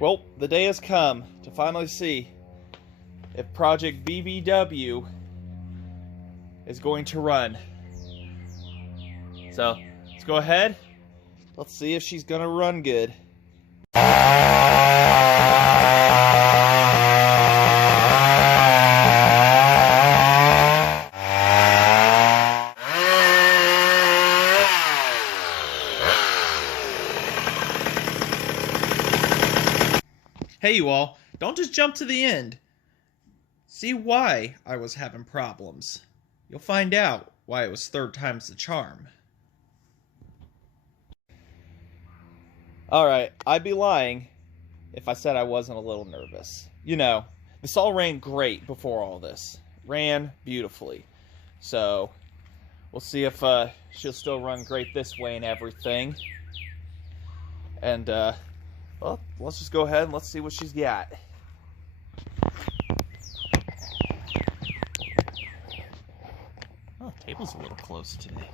Well, the day has come to finally see if Project B.B.W is going to run. So, let's go ahead. Let's see if she's gonna run good. Hey you all, don't just jump to the end. See why I was having problems. You'll find out why it was 3rd time's the charm. Alright, I'd be lying if I said I wasn't a little nervous. You know, this all ran great before all this. Ran beautifully. So, we'll see if she'll still run great this way and everything. And, well, let's just go ahead and let's see what she's got. Oh, the table's a little close today.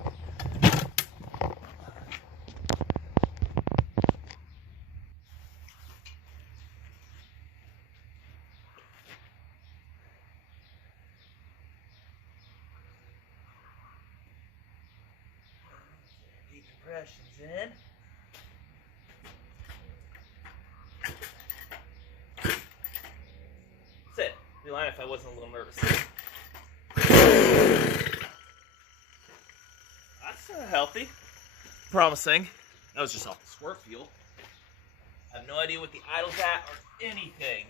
Decompression's in. Sit. I'd be lying if I wasn't a little nervous. That's healthy. Promising. That was just off the squirt fuel. I have no idea what the idle's at or anything.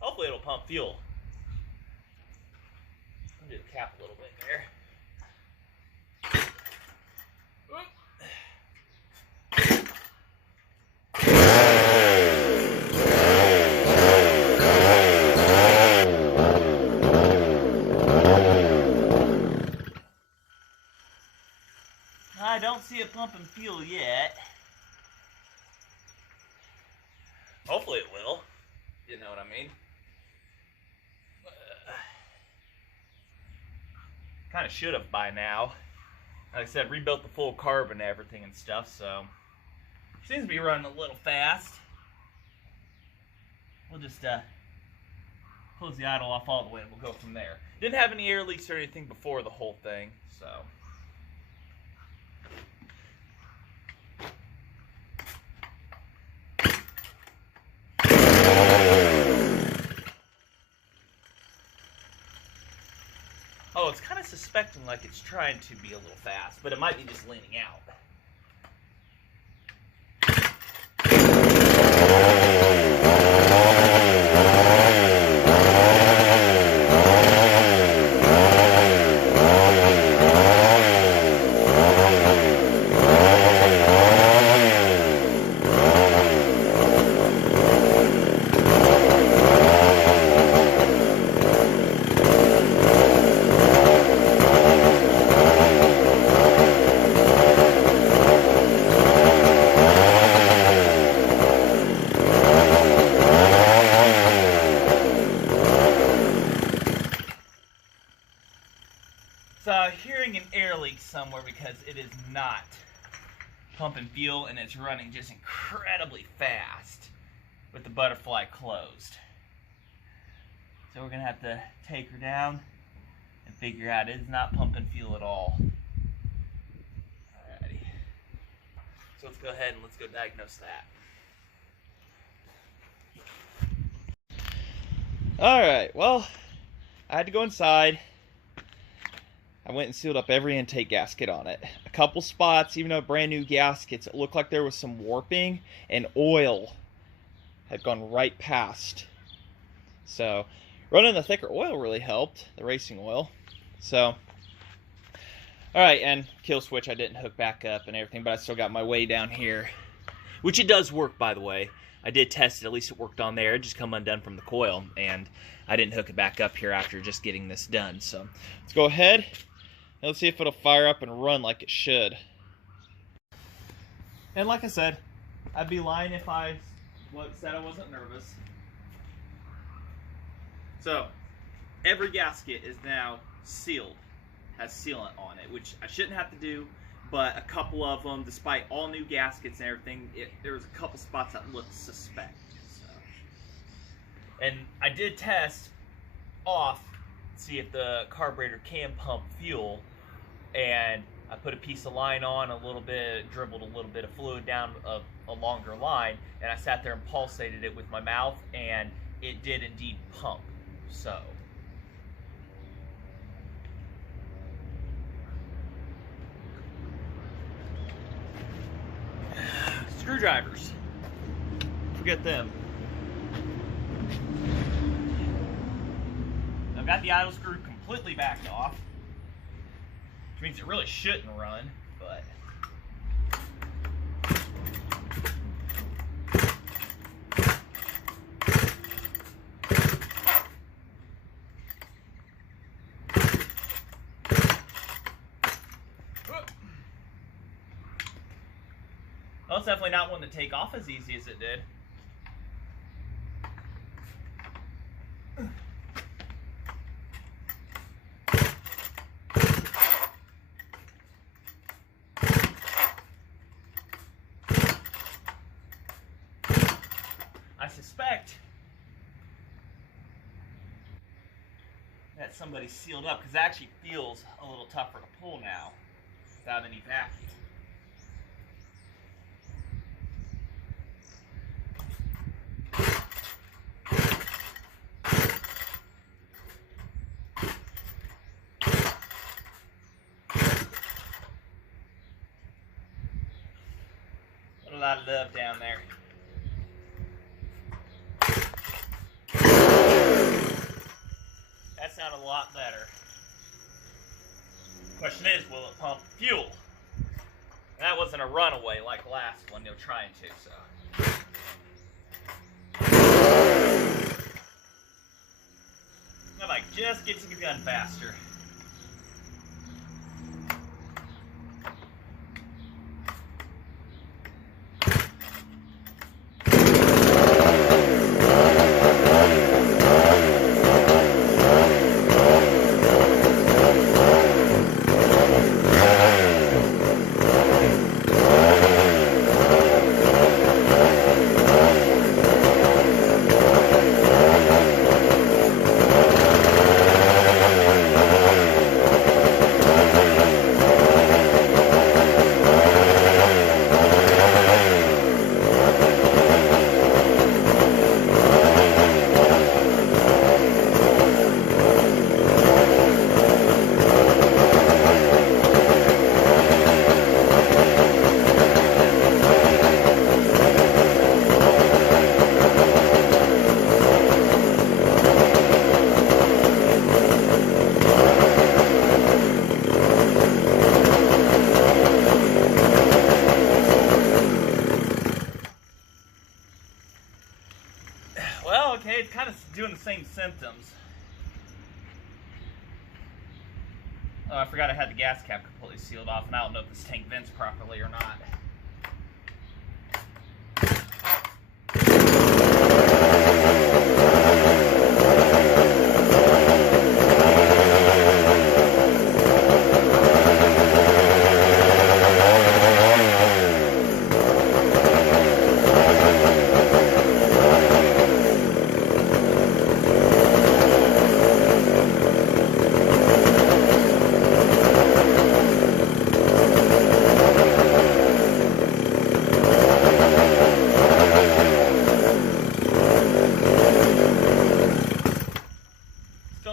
Hopefully it'll pump fuel. I'll do the cap a little bit there. I don't see it pumping fuel yet. Hopefully it will. You know what I mean? Kind of should have by now. Like I said, rebuilt the full carb and everything and stuff, so seems to be running a little fast. We'll just close the idle off all the way and we'll go from there. Didn't have any air leaks or anything before the whole thing, so. Oh, it's kind of suspecting like it's trying to be a little fast, but it might be just leaning out. So hearing an air leak somewhere because it is not pumping fuel and it's running just incredibly fast with the butterfly closed. So we're going to have to take her down and figure out it is not pumping fuel at all. Alrighty. So let's go ahead and let's go diagnose that. Alright, well, I had to go inside. I went and sealed up every intake gasket on it. A couple spots, even though brand new gaskets, it looked like there was some warping and oil had gone right past. So running the thicker oil really helped, the racing oil. So, alright, and kill switch I didn't hook back up and everything, but I still got my way down here. Which it does work, by the way. I did test it, at least it worked on there. It just come undone from the coil, and I didn't hook it back up here after just getting this done. So let's go ahead. Let's see if it'll fire up and run like it should. And like I said, I'd be lying if I said I wasn't nervous. So, every gasket is now sealed, has sealant on it, which I shouldn't have to do, but a couple of them, despite all new gaskets and everything, there was a couple spots that looked suspect. So. And I did test off, see if the carburetor can pump fuel, and I put a piece of line on a little bit, dribbled a little bit of fluid down a longer line, and I sat there and pulsated it with my mouth, and it did indeed pump. So. Screwdrivers. Forget them. I've got the idle screw completely backed off, which means it really shouldn't run, but well, it's definitely not one to take off as easy as it did. I suspect that somebody sealed up, because it actually feels a little tougher to pull now without any vacuum. A lot of love down there. That sounded a lot better. Question is, will it pump fuel? That wasn't a runaway like the last one they were trying to, so. I'm like, just get to the gun faster. Well, okay, it's kind of doing the same symptoms. Oh, I forgot I had the gas cap completely sealed off, and I don't know if this tank vents properly or not.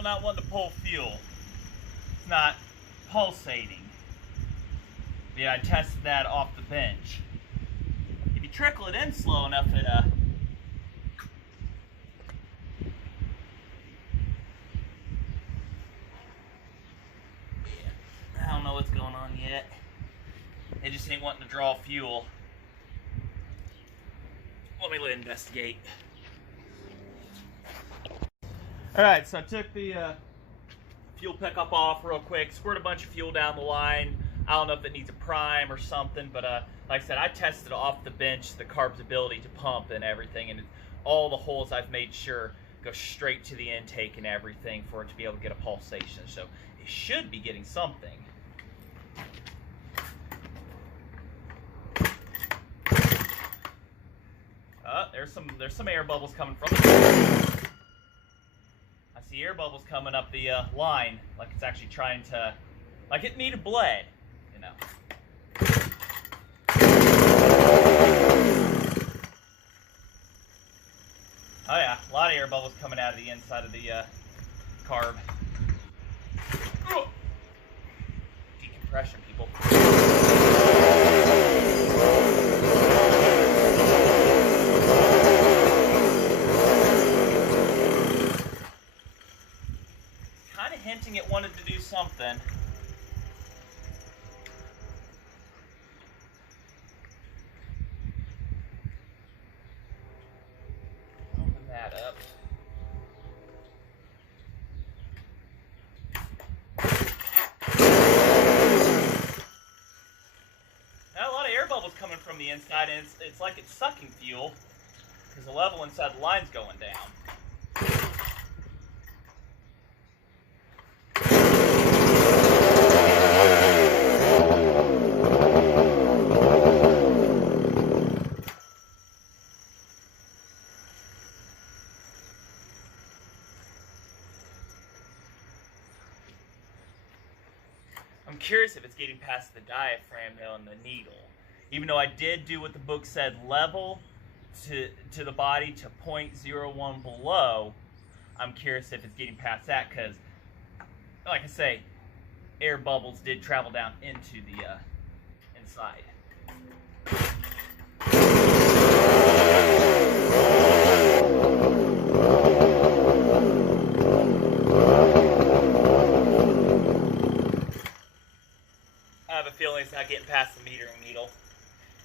Not wanting to pull fuel. It's not pulsating. Yeah, I tested that off the bench. If you trickle it in slow enough, it I don't know what's going on yet. It just ain't wanting to draw fuel. Let me investigate. Alright, so I took the fuel pickup off real quick, squirted a bunch of fuel down the line. I don't know if it needs a prime or something, but like I said, I tested off the bench the carb's ability to pump and everything, and all the holes I've made sure go straight to the intake and everything for it to be able to get a pulsation. So it should be getting something. There's some air bubbles coming from it. I see air bubbles coming up the line, like it's actually trying to, like it needed bled, you know. Oh yeah, a lot of air bubbles coming out of the inside of the carb. Decompression, people. Kind of hinting it wanted to do something. Open that up. Now a lot of air bubbles coming from the inside, and it's like it's sucking fuel because the level inside the line's going down. I'm curious if it's getting past the diaphragm though and the needle. Even though I did do what the book said, level to the body to 0.01 below, I'm curious if it's getting past that because, like I say, air bubbles did travel down into the inside. I have a feeling it's not getting past the metering needle.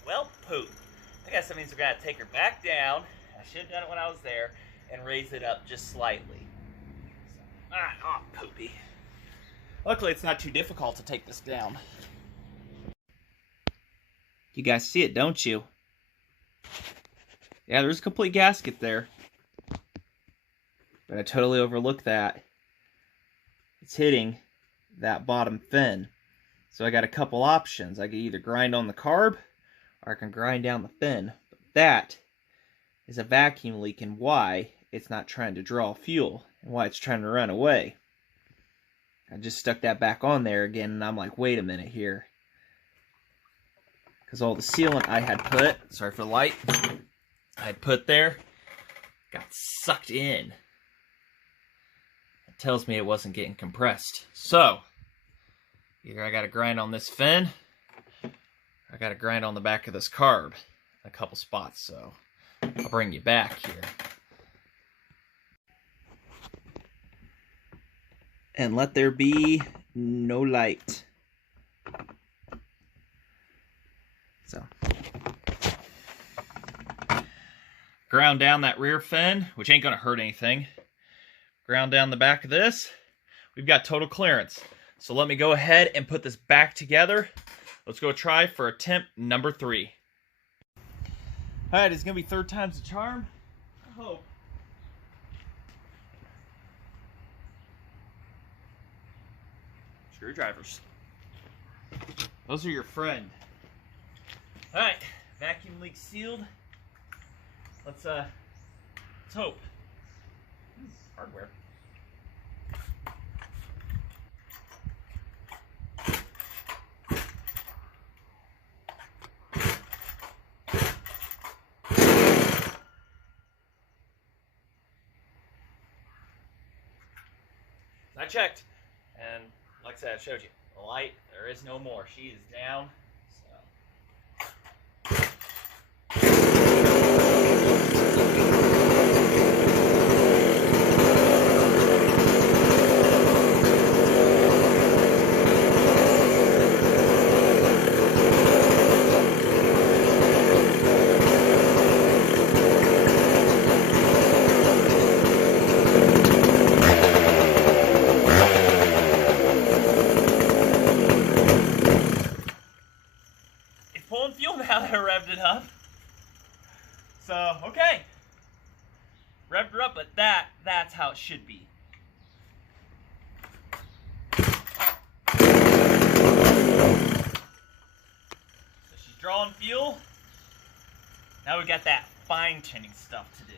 Well, poop. I guess that means we're going to take her back down. I should have done it when I was there and raise it up just slightly. Poopy. Luckily, it's not too difficult to take this down. You guys see it, don't you? Yeah, there's a complete gasket there. But I totally overlooked that. It's hitting that bottom fin. So I got a couple options. I can either grind on the carb, or I can grind down the fin. But that is a vacuum leak and why it's not trying to draw fuel and why it's trying to run away. I just stuck that back on there again and I'm like, wait a minute here. Because all the sealant I had put, sorry for the light, I had put there, got sucked in. It tells me it wasn't getting compressed. So, either I got to grind on this fin, or I got to grind on the back of this carb in a couple spots. So, I'll bring you back here. And let there be no light. So, ground down that rear fin, which ain't going to hurt anything. Ground down the back of this. We've got total clearance. So let me go ahead and put this back together. Let's go try for attempt number 3. Alright, it's going to be third time's the charm. I hope. Screwdrivers. Those are your friend. Alright, vacuum leak sealed. Let's hope. Hardware. I checked, and like I said, I showed you, the light, there is no more. She is down. That's how it should be. So she's drawing fuel. Now we got that fine-tuning stuff to do.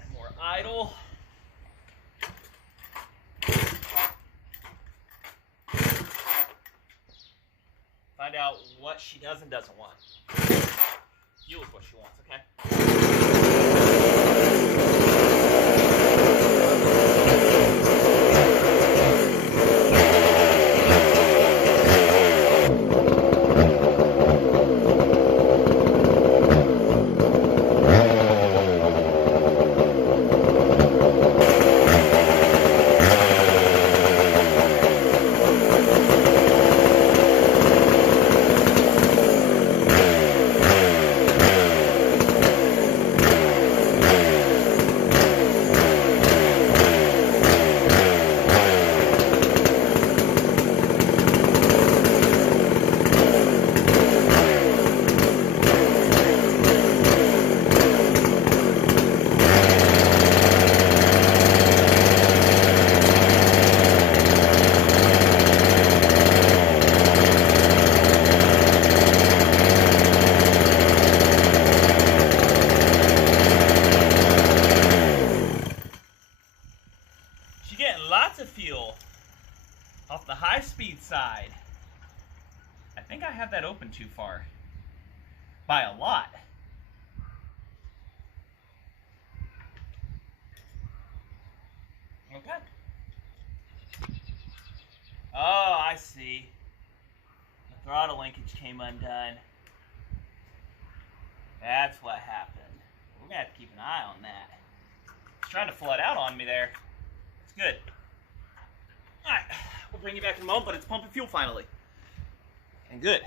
And more idle. Find out what she does and doesn't want. Fuel is what she wants, okay? Lots of fuel off the high speed side. I think I have that open too far by a lot. Okay. Oh, I see. The throttle linkage came undone. That's what happened. We're gonna have to keep an eye on that. It's trying to flood out on me there. It's good. Alright, we'll bring you back in a moment, but it's pumping fuel finally. And good.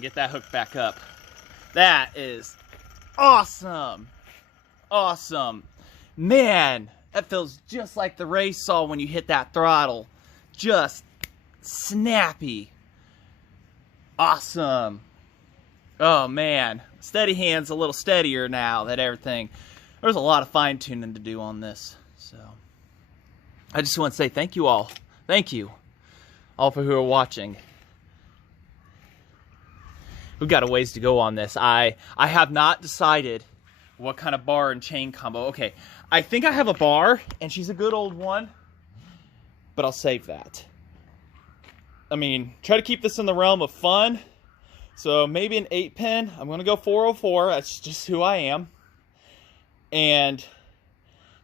Get that hook back up. That is awesome. Awesome. Man, that feels just like the race saw when you hit that throttle. Just snappy. Awesome. Oh man, steady hand's a little steadier now that everything. There's a lot of fine tuning to do on this. So I just want to say thank you all. Thank you all for who are watching. We've got a ways to go on this. I have not decided what kind of bar and chain combo. Okay, I think I have a bar, and she's a good old one, but I'll save that. I mean, try to keep this in the realm of fun. So maybe an 8-pin. I'm going to go 404. That's just who I am. And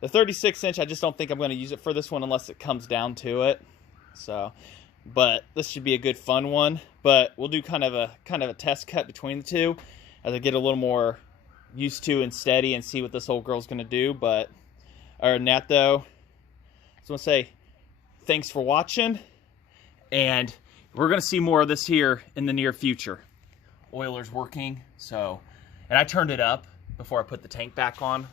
the 36-inch, I just don't think I'm going to use it for this one unless it comes down to it. So, but this should be a good fun one. But we'll do kind of a test cut between the two as I get a little more used to and steady and see what this old girl's going to do. But other than that, though, I just want to say thanks for watching, and we're going to see more of this here in the near future. Oiler's working, so, and I turned it up before I put the tank back on,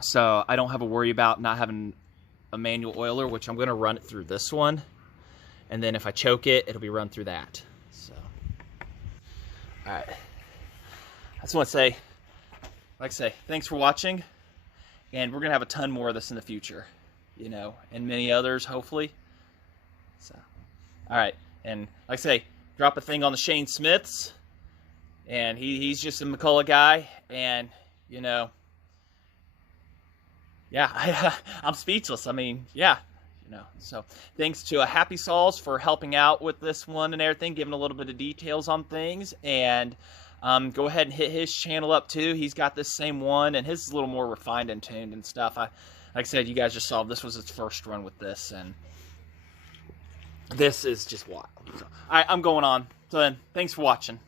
so I don't have a worry about not having a manual oiler, which I'm going to run it through this one. And then if I choke it, it'll be run through that. So, all right. I just want to say, like I say, thanks for watching. And we're going to have a ton more of this in the future, you know, and many others, hopefully. So, all right. And like I say, drop a thing on the Shane Smiths, and he's just a McCulloch guy, and, you know, yeah, I'm speechless. I mean, yeah, you know, so thanks to Happy Saws for helping out with this one and everything, giving a little bit of details on things, and go ahead and hit his channel up too. He's got this same one, and his is a little more refined and tuned and stuff. Like I said, you guys just saw this was his first run with this, and this is just wild. So, I'm going on. So then, thanks for watching.